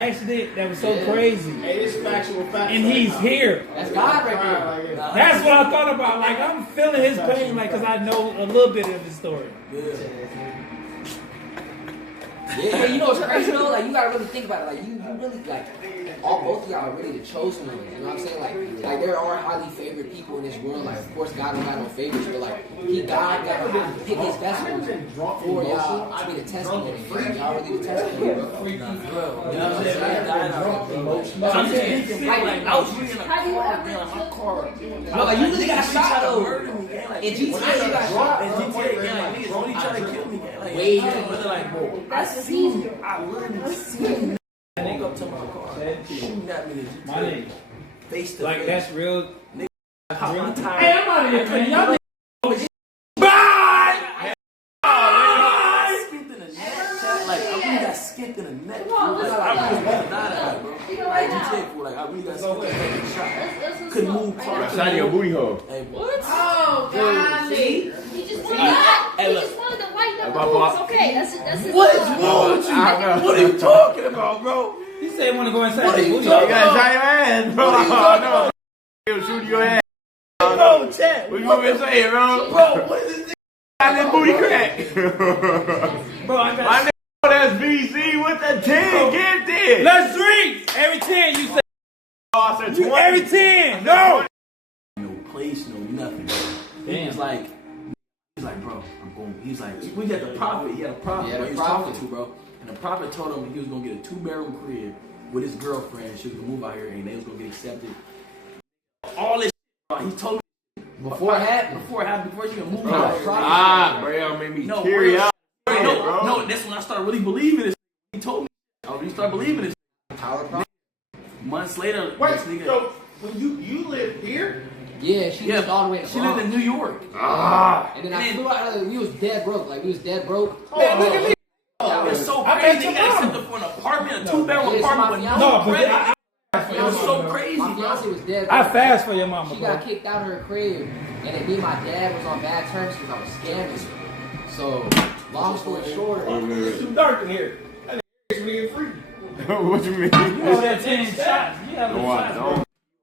accident that was so crazy. Hey, this factual fact. And he's here. That's God right there. That's what I thought about. Like, I'm feeling his pain, like, because I know a little bit of his story. Yeah, you know what's crazy though? Like, you gotta really think about it. Like, you really, like, both of y'all are really the chosen ones. You know what I'm saying? Like there are highly favored people in this world. Like, of course, God don't got no favorites, but like, God got to pick his vessels for y'all to be the testimony. Y'all really the testimony, bro. You know what I'm saying? I'm just thinking, like, I was reading a car, man, like my car. No, like, you really got shot though. In GTA, you got shot. In GTA, like, niggas really trying to kill me, man. Like, wait, like, bro, I literally seen a nigga up to my car, shooting at me in GTA. Face to like, face. that's real. Nigga, pop my tire. Hey, I'm out of here, man. Y'all skipped in the neck. I really got skipped in the shot. Couldn't move car. Shot your booty hole. Hey, what? Oh, God. He just wanted the white number. It's okay. That's it. What is wrong with you? What are you talking about, bro? He said he want to go inside. What are you You gotta shot your ass, bro. No. He'll shoot your ass. Bro, chat. What you want me to say, bro? Bro, what is this? Got that booty crack. Bro, I got My nigga, that's VC with the 10. Get this. Let's drink. Every 10 you say. Oh, I said 20. Every 10. No. No place, no nothing. Damn. He was like, bro, I'm going. He's like, we got the prophet. He had a prophet. Yeah, he the was prophet. talking to, bro. And the prophet told him he was gonna get a 2-bedroom crib with his girlfriend. She was gonna move out here, and they was gonna get accepted. All this, bro. He told me before it happened, before she can move out here. Bro, y'all made me No, teary out. No, that's when I started really believing this. He told me. I really started believing this. Months later, this nigga. So, when you live here? Yeah, she lived all the way to She lived in New York. And then I flew out. We was dead broke. Like, we was dead broke. Man, look at me. It's so crazy. They got accepted for an apartment, a 2-bedroom apartment with no credit. It was so crazy, My bro. fiance was dead I broke. fast for your mama, She bro. got kicked out of her crib, and then me and my dad was on bad terms because I was scamming. So, long story short, It's too dark in here. That nigga's being free. What you mean? You know that 10 shots. You have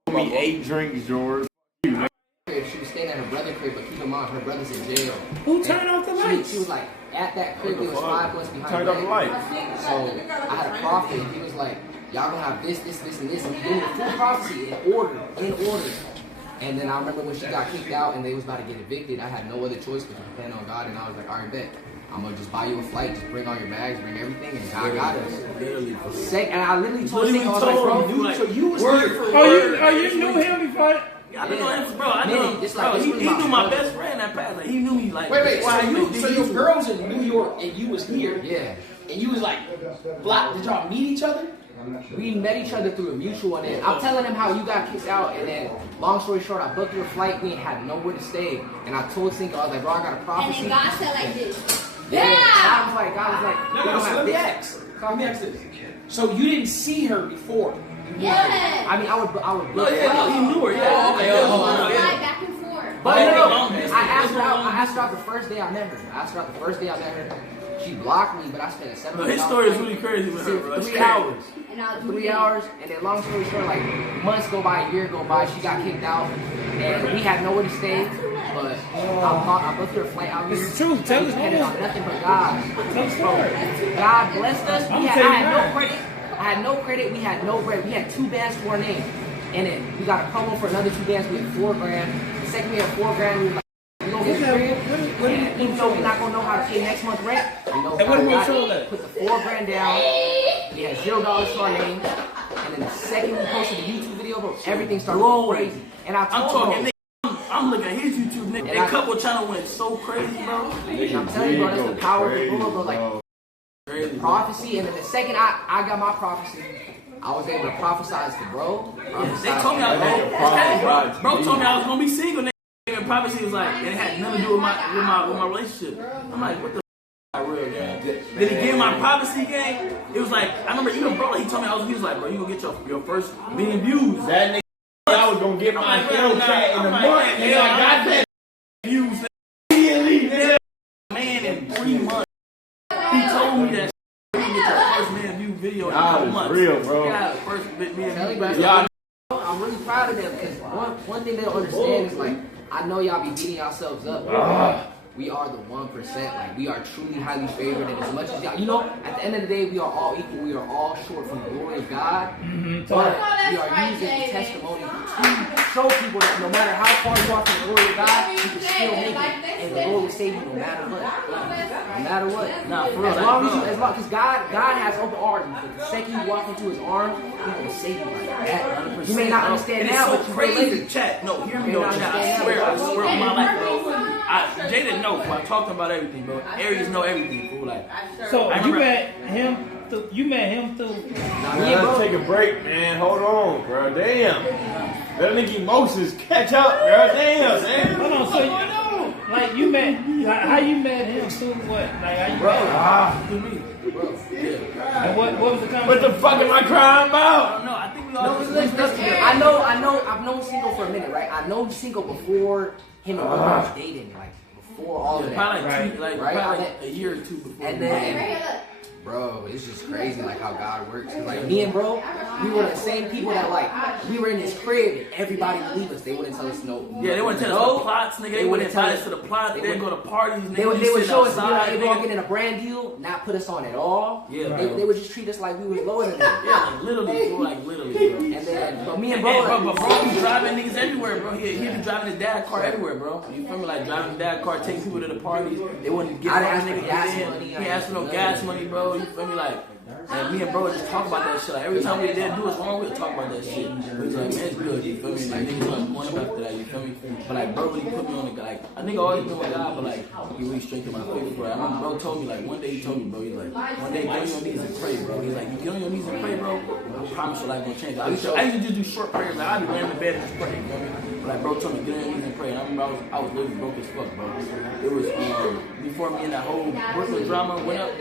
Don't me 8 drinks, George. she was staying at her brother's crib, but keep in mind, her brother's in jail. Who turned off the lights? She was like, at that crib, there was 5 months behind Turned off the light. So, I had a prophet, and he was like, y'all gonna have this, and this, and he gave me the full prophecy in order. And then I remember when she got kicked out and they was about to get evicted, I had no other choice but to depend on God, and I was like, all right, bet. I'm gonna just buy you a flight, just bring all your bags, bring everything, and God got us. And I literally told him, I was like, bro, so you was here for you knew him before? I know him, bro. I know him. Bro, he knew my best friend that passed. Like, he knew me like. Wait, so your girl's in New York and you was here? Yeah. And you was like, black, did y'all meet each other? We met each other through a mutual, and then I'm telling him how you got kicked out, and then long story short, I booked your flight, we had nowhere to stay, and I told Cinco, I was like, bro, I got a prophecy. And then God said like this. God was like, No, so let me ask this. So you didn't see her before? Yeah. I mean, I would book He knew her. Yeah. Fly back and forth. But no, I asked her out the first day I met her. She blocked me, but I spent $700. No, his story is really crazy with her, bro. 3 hours. And I'll do 3 it. hours, and then long story short, like months go by, a year go by, she got kicked out, and we had nowhere to stay. But I booked her a flight out here. It's true. Tell us depended on nothing but God. Tell the story. God blessed us. I'm I telling had you no mine. credit. I had no credit. We had no bread. We had 2 bands to our name, and then we got a promo for another 2 bands. We had $4,000. The second we had $4,000, we was like, we gonna get a crib. Even though we're not gonna know how to pay next month's rent, we know And what did we God show that? put the $4,000 down. We had $0 to our name, and then the second we posted the YouTube video, bro, everything started going crazy. And I I'm told talking, bro, nigga. I'm looking at his YouTube, nigga. That couple channel went so crazy, bro. and I'm telling you, bro, that's the power of the Lord, bro. Like Crazy. prophecy, and then the second I got my prophecy, I was able to prophesize to bro. They told me I was bro told me I was gonna be single. Nigga. And prophecy was like, it had nothing to do with my relationship. I'm like, what the real gang? Then he gave my prophecy gang. It was like, I remember even bro, he told me he was like, bro, you gonna get your first million views. That nigga, I was gonna get my Hellcat in a month, and I got that views immediately, nigga. Man, in 3 months, he told me that you get your first million view video in a couple months. real, bro. Yeah, first me and Y'all, Y'all, I'm really proud of them because one thing they don't understand is like I know y'all be beating yourselves up. But we are the 1%. Like we are truly highly favored, and as much as y'all, you know, at the end of the day, we are all equal. We are all short from the glory of God. But we are using the testimony to show people that no matter how far you are from the glory of God, you can still make it, and the Lord will save you no matter what. No matter what. Nah, for real. As long because God has open arms. But the second you walk into His arms, He will save you like that. You may not understand and now, it's but so you crazy. will. Chat, no, hear me though, chat. I swear on my life, bro. Jaden know. I talked about everything, bro. Aries know everything, fool. Like, So I you remember- met him through. You met him through. let's take a break, man. Hold on, bro. Damn. Let nigga emotions catch up, bro. Damn, man. Hold on. So like you met. Like, how you met him through what? Like how you met him? to me. And what was the conversation? What the fuck am I crying I about? don't know. I think we all. No, listen, I know, I've known Cinco for a minute, right? I know Cinco before him and Roman was dating, like before all of that. Probably like, Right. probably like a year or two before. And then, bro, it's just crazy like how God works. Like me and bro, we were the same people that like we were in his crib and everybody would leave us. They wouldn't tell us no. Yeah, they wouldn't tell us the plots, nigga. They wouldn't tell invite us to the plots. They'd go to parties, nigga. They would sit show us, outside, hey, bro, nigga. getting a brand deal, not put us on at all. Yeah, they, bro. they would just treat us like we was lower than them. Yeah, like literally, bro. Like literally, bro. And then, but me and Bro, bro, but bro be driving niggas everywhere, bro. He'd be driving his dad's car everywhere, bro. You feel me? Like driving his dad's car, taking people to the parties. They wouldn't get I money, didn't nigga. ask for gas money. He asked for no gas money, bro. You feel me? Like, and me and bro just talk about that shit. Like every time we did do us wrong, we would talk about that shit. We was like, man, it's good. You feel me? Like niggas like going up after that. You feel me? But like, bro really put me on the guy. Like, I think I always been with God, but like, he really strengthened my faith, bro. I remember bro told me like one day he told me, bro, he's like, one day get on your knees and pray, bro. He's like, you get on your knees and pray, bro. I promise your life gonna change. I used to just do short prayers. Like I'd be laying in the bed and just pray. You feel me? But like, bro told me get on your knees and pray. And I remember I was literally broke as fuck, bro. It was before me and that whole Brooklyn drama went up.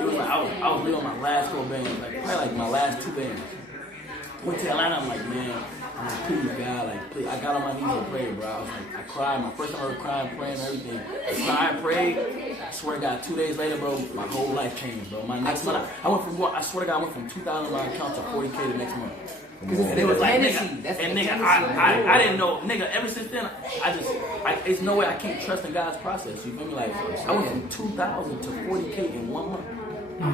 It was like I was living on my last 4 bands, like probably like my last 2 bands. Went to Atlanta, I'm like, man, please God, like please. I got on my knees and prayed, bro. I was like, I cried. My first time I ever crying, praying, and everything. I prayed. I swear to God, 2 days later, bro, my whole life changed, bro. My next month, I went from what? I swear to God, I went from 2,000 in my account to 40K the next month. And it was like, nigga, I didn't know, nigga, ever since then, it's no way I can't trust in God's process, you feel me? Like, I went from 2,000 to 40K in 1 month.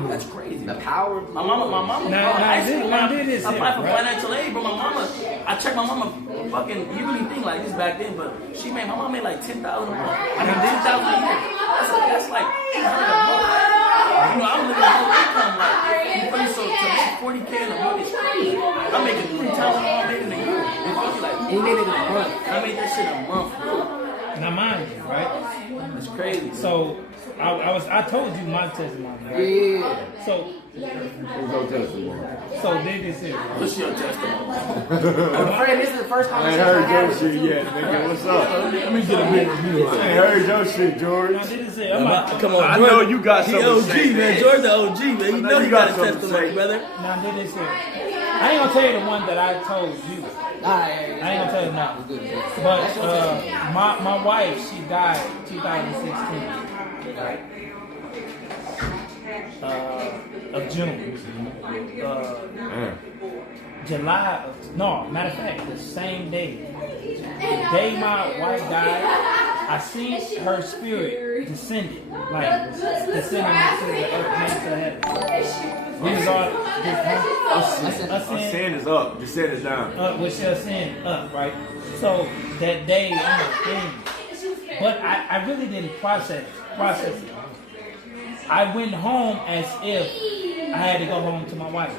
That's crazy. the power. My mama, Now, bro, now, this- now, this is I applied it, for right? financial aid, bro. My mama, I checked my mama fucking, you really think like this back then, but my mama made like 10,000 a month. I mean, 10,000 a year. That's like 800 a month. You know, I'm living a whole income, like, you feel me? So to make 40K in a month is crazy. I'm making 3 times what I'm making a year. You feel me? Like, He made it in a month. I made that shit in a month, bro. Now mind you, right? That's crazy. So I told you my testimony, right? Yeah. So they just said, right? What's your testimony? Friend, this is the first I ain't conversation I had heard your with shit you. yet, nigga. What's up? Let me get a big review. I ain't heard your shit, George. Now they just said, I'm like, Come on, I know you got he something to OG, say, man. George the OG, man. You know you he got got a something to testimony, say. brother. now they just said, I ain't gonna tell you the one that I told you. I ain't gonna tell you now. But my wife, she died 2016, right? Of June. July of, no, matter of fact, the same day. The day my wife died, I seen her spirit descended, like descending into the earth, into the heaven. We was all Sand is up. Just set it down. with your sin up, right? So that day, I'm like, dang. But I really didn't process it. I went home as if I had to go home to my wife.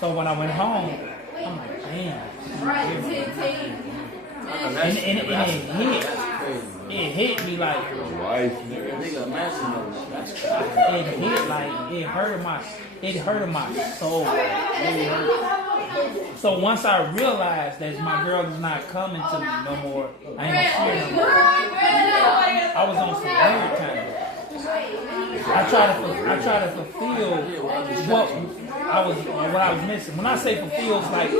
So when I went home, I'm like, damn. And it hit me like, Wife, nigga. Nigga, imagine though. That's crazy. it hit like, it hurt my soul. It really hurt. So once I realized that my girl is not coming to me no more, I ain't gonna see her no more. I was on some weird kind of. I try to fulfill what I was missing. When I say fulfill, it's like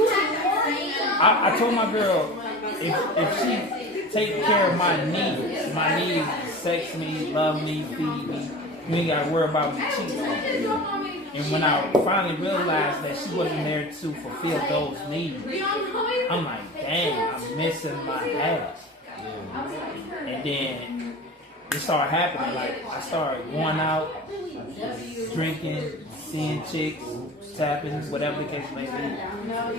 I told my girl if she take care of my needs, sex me, love me, feed me, you ain't gotta worry about me cheating. And when I finally realized that she wasn't there to fulfill those needs, I'm like, dang, I'm missing my ass. And then it started happening. Like, I started going out, drinking, seeing chicks, tapping, whatever the case may be.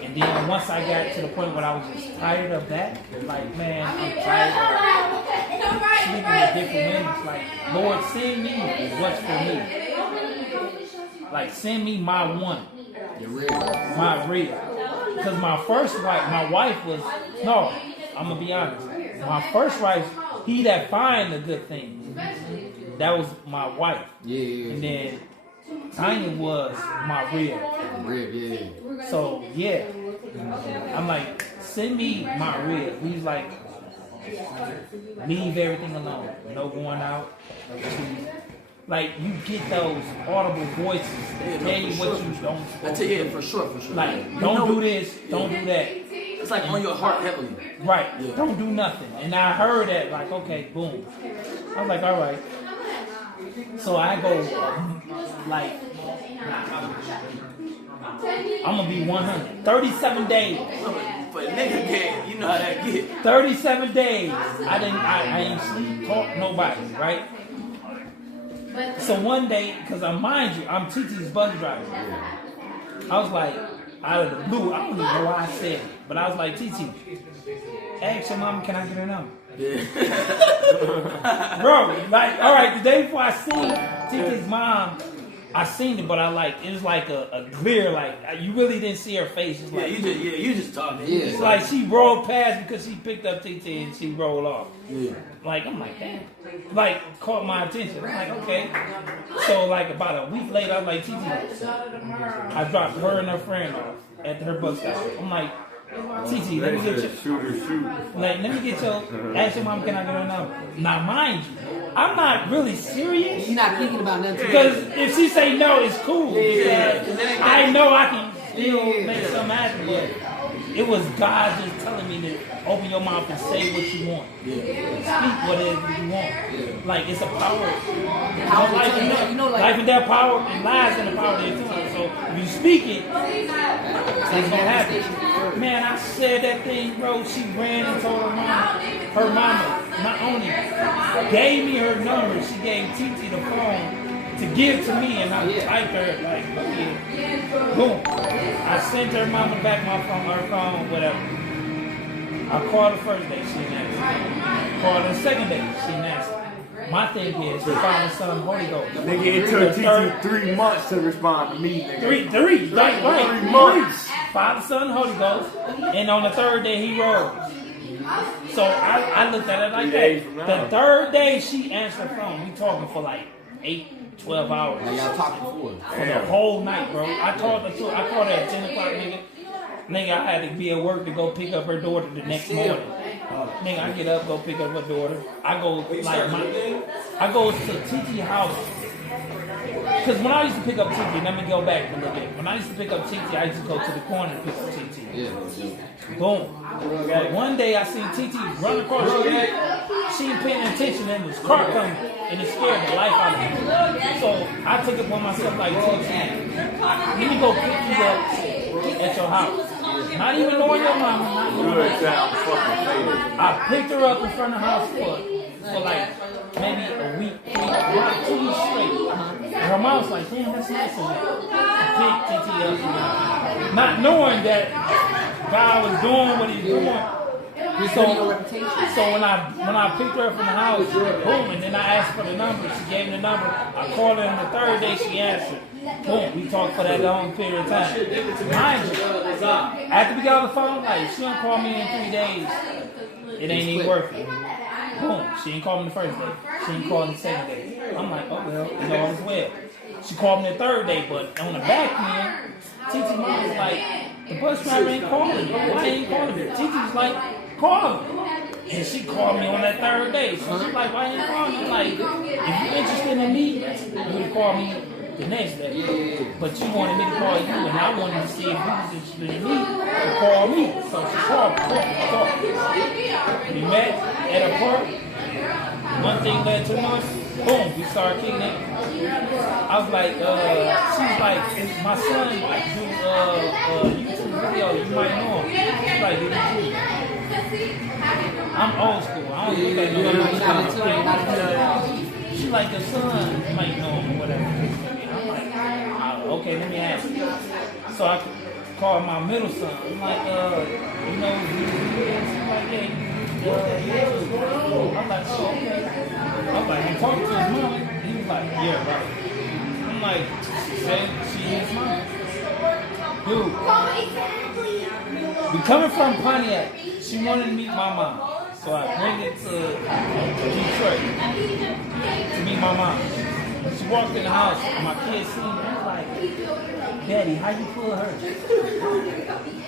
And then once I got to the point where I was just tired of that, like, man, I'm tired of sleeping with different women. Like, Lord, send me what's for me. Like, send me my one. My real. Because my first wife, my wife was, no, I'm going to be honest. My first wife, he that find the good things. That was my wife. Yeah. And then Tanya was my real. So, yeah. I'm like, send me my real. He's like, leave everything alone. No going out. Like, you get those audible voices that tell you what you don't. I tell you, for sure. Like, don't do this, don't do that. It's like on your heart heavily. Right. Yeah. Don't do nothing. And I heard that, like, okay, boom. I was like, all right. So I go, like, I'm going to be 100. 37 days. But nigga game, you know how that get. 37 days. I ain't sleep, talk, nobody, right? So one day, because mind you, I'm TT's bus driver. I was like, out of the blue, I don't even know why I said it, but I was like, TT, ask your mama, can I get her number? Yeah. Bro, like, all right, the day before I seen TT's mom, I seen it, but it was like a clear, like, you really didn't see her face. It's like, you just talking. Yeah. It's like she rolled past because she picked up TT and she rolled off. Yeah. Like, I'm like, damn. Like, caught my attention. I'm like, okay. So, like, about a week later, I was like, TT, I dropped her and her friend off at her bus stop. I'm like, TT, let me get let me get your, ask your mom, can I get her number? Now, mind you, I'm not really serious. You're not thinking about nothing. Because if she say no, it's cool. Yeah. I know I can still make something happen, but it was God just telling me to open your mouth and say what you want. Speak what it is you want. Like, it's a power. Life and death power, and lies in the power of their tongue. So if you speak it, it's gonna happen. Man, I said that thing, bro. She ran and told her mama. Her mama not only gave me her number, she gave TT the phone to give to me, and I typed her like, boom. I sent her mama back my phone, her phone, whatever. I called the first day, she didn't answer. Called the second day, she didn't answer. My thing is, Father, Son, Holy Ghost. Nigga, it took TT 3 months to respond to me, nigga. Three, right. 3 months. Father, Son, Holy Ghost. And on the third day, he rose. So I looked at it like that. The third day, she answered the phone. We talking for like 8-12 hours. Now y'all talking for the whole night, bro. I called her at 10 o'clock, nigga. Nigga, I had to be at work to go pick up her daughter the next morning. Nigga, I get up, go pick up her daughter. I go to TT house. Because when I used to pick up TT, let me go back a little bit. When I used to pick up TT, I used to go to the corner and pick up TT. Yeah. Boom. One day I seen TT run across the street. She ain't paying attention and this car coming, and it scared the life out of me. So I took it upon myself like, TT, let me go pick you up at your house. Not even knowing your mama, not knowing your mama. I picked her up in front of the house for like maybe a week, 2 weeks straight. And her mom was like, damn, that's nice of you. I picked TT up, not knowing that God was doing what he's doing. So when I picked her up from the house, boom, and then I asked for the number. She gave me the number. I called her on the third day. She answered. Boom, we talked for that long period of time. Mind you, after we got on the phone, like, she don't call me in 3 days. It ain't even worth it. Boom, she ain't called me the first day. She ain't called me the second day. I'm like, oh well, it's all is well. She called me the third day, but on the back end, TT mom was like, the bus driver ain't calling me. Why ain't calling me? TT's like, call me. And she called me on that third day. So she's like, why ain't you calling me? I'm like, if you're interested in me, you would call me the next day. But you wanted me to call you, and I wanted to see if you was interested in me to call me. So she called me. We met at a park. one thing led to another. Boom, we started kicking it. I was like, she was like, my son do YouTube video, you might know him. She's like, I'm old school. I don't think that she's like, your son might know him or whatever. I'm like, okay, let me ask you. So I called my middle son. I'm like, you know, he's like, yeah, I'm like, oh, okay. I'm like, I'm talking to his mom. He was like, yeah, right. I'm like, she is mom. Dude, we coming from Pontiac. She wanted to meet my mom. So I bring it to Detroit to meet my mom. She walked in the house, and my kids seen her. I'm like, Daddy, how you pull her?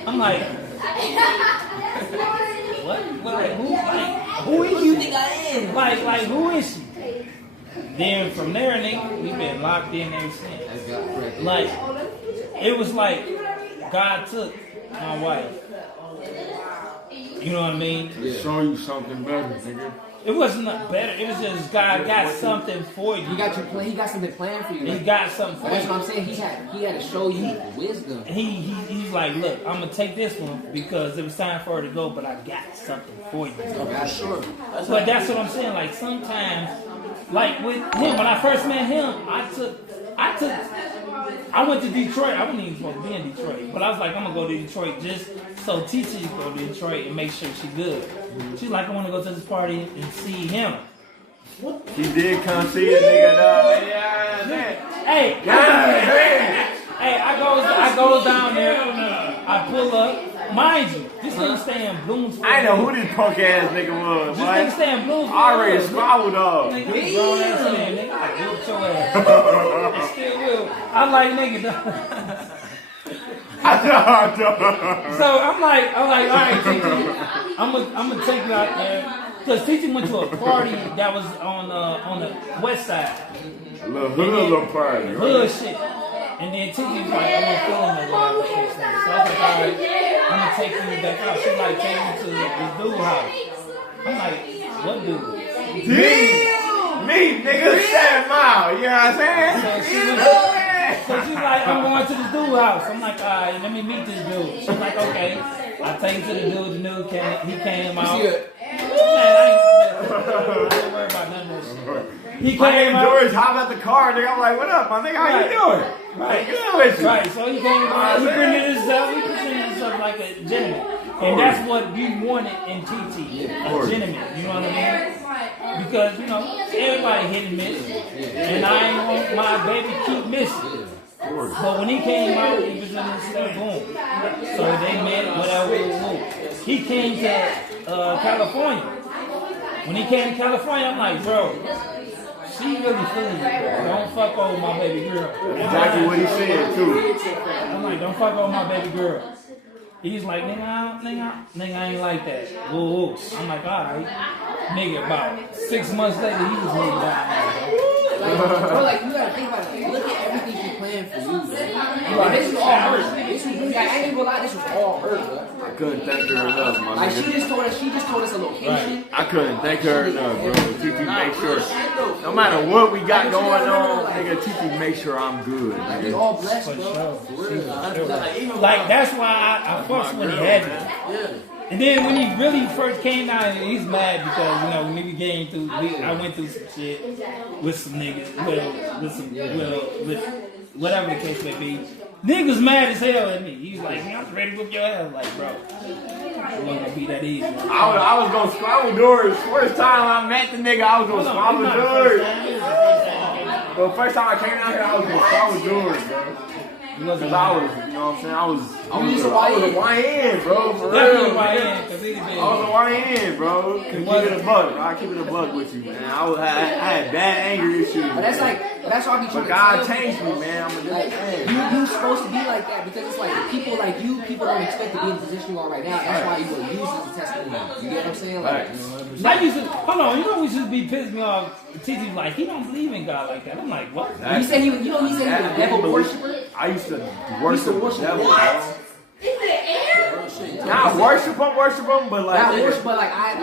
I'm like, what? Like, who is you think I am? Like, who is she? Then from there, nigga, we've been locked in ever since. Like, it was like God took my wife. You know what I mean? To show you something better, nigga. It wasn't better. It was just God got something for you. He got something planned for you. He got something for you. That's what I'm saying. He had to show you wisdom. He's like, look, I'm gonna take this one because it was time for her to go, but I got something for you. Okay, sure. But that's what I'm saying. Like sometimes, like with him, when I first met him, I went to Detroit. I wasn't even supposed to be in Detroit, but I was like, I'm gonna go to Detroit just so Titi can go to Detroit and make sure she's good. She's like, I want to go to this party and see him. He did come see a nigga, dog. Yeah, Hey, hey, I go down there. I pull up. Mind you, this nigga stay in Bloomsburg. I know who this punk ass nigga was. This nigga stay in Bloomsburg. I already swallowed up. Nigga, grown ass man, nigga. I whoop your ass. I still will. I like nigga. So I'm like, all right, Titi, I'm gonna take you out there. Cause Titi went to a party that was on the west side. A little party. Hood shit. And then Titi was like, I want feeling or whatever. So I was like, all right, I'm gonna take you back out. She's like, take me to this dude's house. I'm like, what dude? Me, nigga, 7 Mile. You know what I'm saying? So she's like, I'm going to this dude's house. I'm like, all right, let me meet this dude. She's like, okay. I take him to the dude. The dude came out. Man, I ain't worried about none of that shit. He came out. George hop out the car, nigga. I'm like, what up, my nigga? How you doing? Right. Good with you. Right. So he came out. He presented himself like a gentleman. And that's what we wanted in TT, a gentleman. You know what I mean? Because, you know, everybody hit and miss. And I ain't want my baby keep missing. But when he came out, he was in this boom. So they met, whatever. He came to California. When he came to California, I'm like, bro, she really feeling you. Don't fuck over my baby girl. Exactly what he said, too. I'm like, don't fuck over my baby girl. He's like, nigga, I ain't like that. Whoa. I'm like, all right. Nigga, about 6 months later, he was moving down there. Bro, like, you gotta think about it. Look at everything she planned for you, bro. Like, this is all her. I ain't even gonna lie, this was all her, bro. I couldn't thank her enough, my Like, nigga. she just told us a location. I couldn't thank her enough, bro. Titi make sure, no matter what we got going on, nigga, Titi make sure I'm good. It's Nigga. all blessed, For bro. sure. Like, that's why I fucks when he had me. And then when he really first came out, he's mad because, you know, when we came through, I went through some shit with some niggas, with whatever the case may be. Niggas mad as hell at me. He's like, man, I'm ready to whip your ass. Like, bro, it wasn't gonna be that easy. I was gonna swallow doors. First time I met the nigga, I was gonna swallow doors. The first time I came out here, I was gonna swallow doors, bro. Because I was, you know what I'm saying? I was a YN, bro. For Definitely real. YN, I because he been. was a YN, bro. Keep it a buck, bro. I keep it a buck with you, man. I had bad anger issues. But that's why I be trying But to God tell changed me, man. I'm a different man. you supposed to be like that because it's like people like you, people don't expect to be in the position you are right now. That's why you will use it as a testimony. You get what I'm saying? Like, I used to, hold on, you know what used to be pissed me off? Titi was like, he don't believe in God like that. I'm like, what? he said he was a devil worshiper. I used to worship the devil, bro. Is it air? Not worship him, but like, Not worship, but like I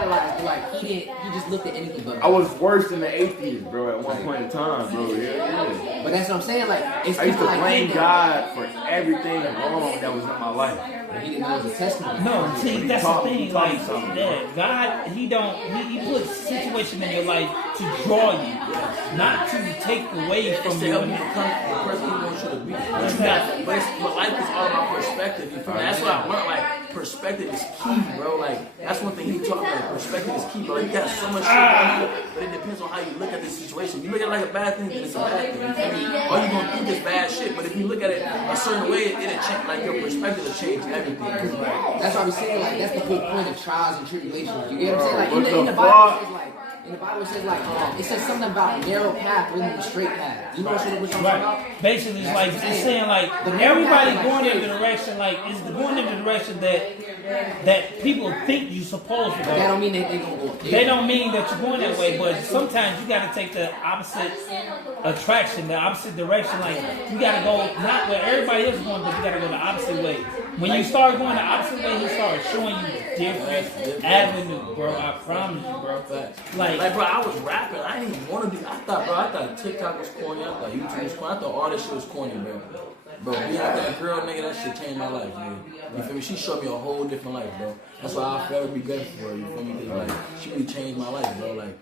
idolize. like he just looked at anything but. I was worse than the atheist, bro, at one point in time, bro. Yeah. But that's what I'm saying. Like, it's I used to people like blame him God for everything wrong that was in my life. that he didn't know it was a testimony. No, see, He that's taught- the he thing. taught me Like, something. yeah, God, he puts situation in your life to draw you, not to take away from It's to you. help you become the person he wants you to be. But life is all about perspective. You feel me? That's what I learned. Like, perspective is key, bro. Like, that's one thing he taught me. Like, perspective is key, bro. You got so much shit going on, but it depends on how you look at the situation. You look at it like a bad thing, then it's a bad thing. You feel me? All you gonna think is bad shit. But if you look at it a certain way, it'll change. Like, your perspective will change everything. That's why we saying like that's the whole point of trials and tribulations. You get what I'm saying? Like What in the the Bible fuck? it says like in the Bible it says like it says something about a narrow path rather than a straight path. You know what we're talking about? Right. Basically, it's That's like what I'm it's saying. saying like The everybody path is going like in the direction like it's going in the direction that people think you supposed to But that go. don't mean that they gonna go there. They don't mean that you're going that way, but sometimes you got to take the opposite attraction, the opposite direction. Like you got to go not where everybody else is going, but you got to go the opposite way. When you start going the opposite way, he starts showing you a different avenue, bro. I promise you, bro. Like, bro, I was rapping. I didn't even want to do. I thought TikTok was corny. I thought YouTube was corny. I thought all this shit was corny, bro. Bro, being out that girl, nigga, that shit changed my life, man. You feel me? She showed me a whole different life, bro. That's why I'll forever be grateful for her. You feel me? 'Cause, like, she really changed my life, bro. Like,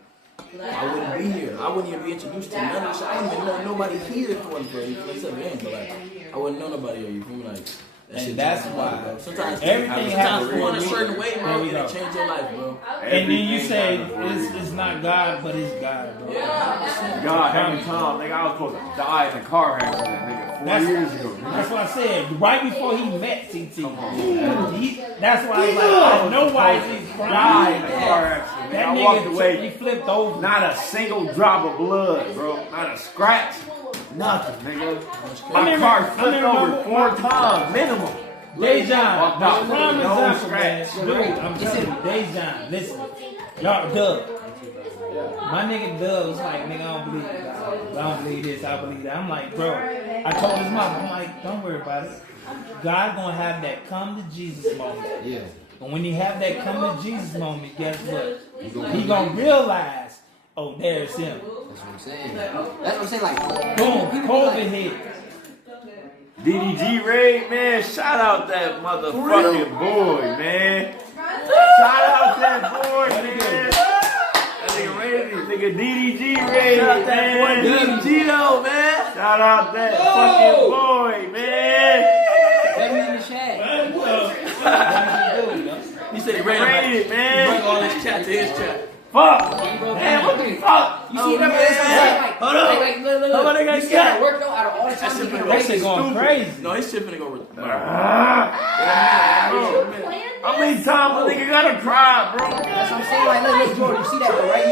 I wouldn't be here. I wouldn't even be introduced to none of this shit. I wouldn't even know nobody here if it wasn't for her. You feel me? Except man, but like, I wouldn't know nobody here. You feel me? Like. That And shit that's changed my life, why bro. Sometimes everything happens going a for a certain way, There bro, we it'll go. change your life, bro. And then you Everything say happens for a it's not God, but it's God, bro. God, every time, nigga, I was supposed to die in a car accident, nigga, 4 years ago. Nigga. That's what I said. Right before he met TT. That's why I was like, I know why he's Die crying. in a car accident. Nigga, That I walked nigga, he away, flipped over. not a single drop of blood, bro. Not a scratch. Nothing, nigga. My car flipped over 4 times, minimum. Dejan, Walked out. prime No example, man. scratch. Dude, I'm telling you, Dejan, listen. Y'all, Dub. My nigga Dub was like, nigga, I don't believe it. I don't believe this, I believe that. I'm like, bro, I told his mom, I'm like, don't worry about it. God's gonna have that come to Jesus moment. Yeah. And when he have that come to Jesus moment, guess what? He gonna realize, oh, there's him. That's what I'm saying. That's what I'm saying. Like Boom, people COVID like, hit. DDG Ray, man, shout out that motherfucking boy, man. Shout out that boy, man. That nigga Ray, nigga DDG Ray, Shout out that boy, man. Gino, man. Shout out that fucking boy, man. let me in the chat. He said he ran Rated, He man. brought all his chat to his chat. Fuck. Man, what the fuck? You see, that's what I'm saying. Like, Hold on. like, look, Hold on, they got you see how chat. it worked though? Out of all the time you can That shit going crazy. No, his shit finna go. How many times a nigga gotta cry, bro? That's what I'm saying. Like, look, Jordan, you see that, though, right?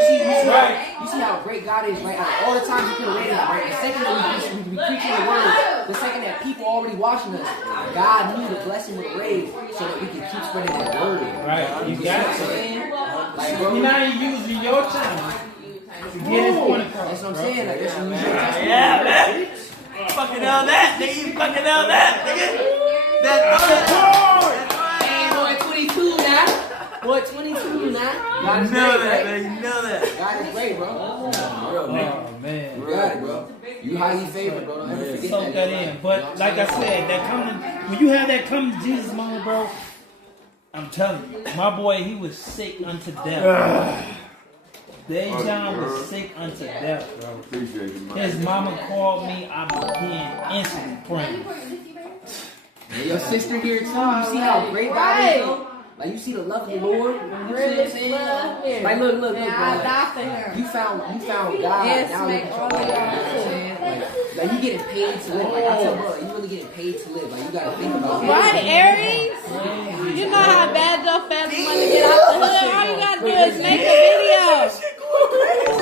You see how great God is, right? Out of all the times you could have rated him, right? The second that we preaching the word, the second that people already watching us, God knew to bless him with a raise so that we could keep spreading that word. Right, you You got know what I'm to. saying? Like, bro, You're not using your channel to get his point across. that's what I'm bro. saying. Like, that's what you use. Yeah, man. Fucking hell that, nigga. You fucking hell that, nigga. That's Hey, boy, 22 now. Boy, 22 now. God You is know great, that, right? man. You know that. God is great, bro. Real, nigga. Oh man. You got it, bro. You highly favored, bro. Don't ever forget Soak that in. But like I said, that coming when you have that come to Jesus moment, bro, I'm telling you, my boy, he was sick unto death. Dejan was sick unto death, bro. Appreciate you, man. His mama called me, I began instantly praying. And your sister here too. You see how great God is, bro? Like you see the love of the Lord. You see what I'm saying? Like look, bro. Like, you found God. Yes, now make look all at of you. y'all You know what I'm saying? Like you getting paid to live. Like I tell bro, you really getting paid to live. Like you gotta think about it. Right, Aries? You know how bad your family want to get out the hood? All you gotta do is make a video.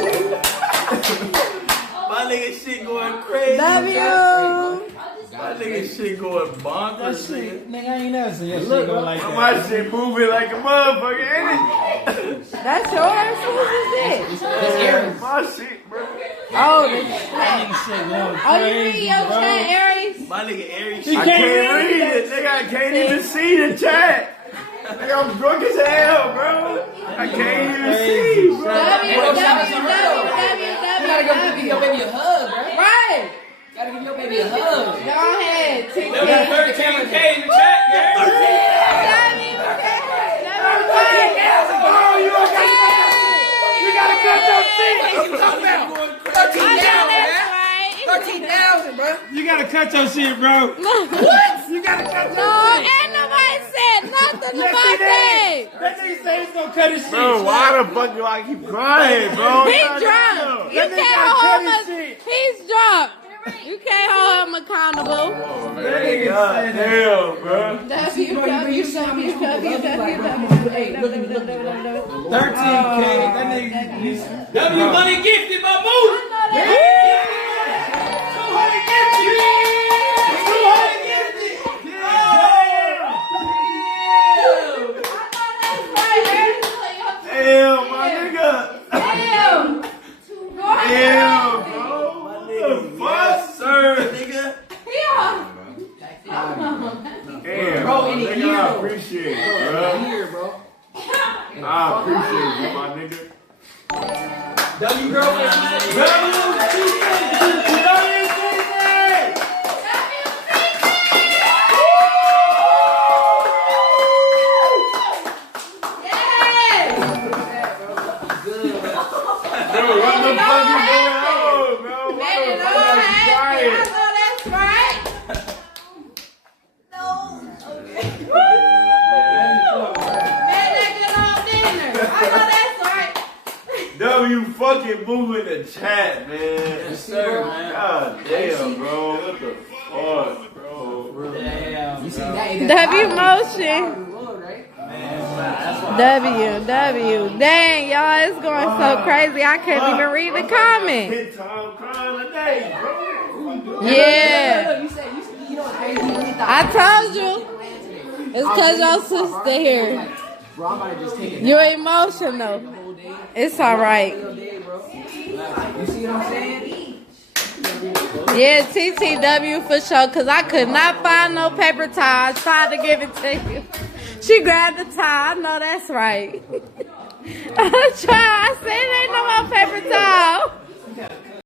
My nigga shit going crazy. Love you. My nigga shit going bonkers, nigga. Nigga, I ain't never seen your shit go like that. My shit moving like a motherfucker, ain't it? That's yours? Who's this? That's Aries. My shit, bro. Oh, That nigga shit going oh, you read crazy, your bro. chat, Aries? My nigga Aries He I shit. can't read it, nigga. I can't even see the chat. Nigga, I'm drunk as hell, bro. I can't even see, bro. You gotta go give your baby a hug, bro. Right. Gotta give your baby a hug. Go ahead. Take There was 13K in the chat, man. You gotta cut your shit. What you talking about? 13,000, bro. You gotta cut your shit, bro. What? You gotta cut your No, ain't nobody said nothing about that. That nigga say he's gonna cut his shit. Bro, why the fuck do I keep crying, bro? He's drunk. You can't hold him. He's drunk. You can't hold him accountable. Damn, bro. 13K. That nigga. W money gifted, my boo. 200 gifted. 200 gifted. Damn, my nigga. Damn, bro. What the fuck, sir? Nigga. Damn, Bro, in a nigga, year, I appreciate it, bro. Here, bro. I appreciate you, my nigga. W girlfriend. What the fuck is going on, bro? Why the fuck are you crying? W fucking move in the chat, man. Yes, sir, man. God damn, bro. What the fuck, bro? Damn. You see that? W motion. Right? W. Dang, y'all, it's going so crazy. I can't even read the comment. 10 times crying a day, bro. Yeah. You said you know what's crazy? You really thought I told you. It's because your sister here. bro, I'm about to just take it. You're emotional. It's all right. You see what I'm saying? Yeah, TTW for sure, because I could not find no paper towel. I tried to give it to you. She grabbed the towel. I know that's right. I tried. I said, ain't no more paper towel.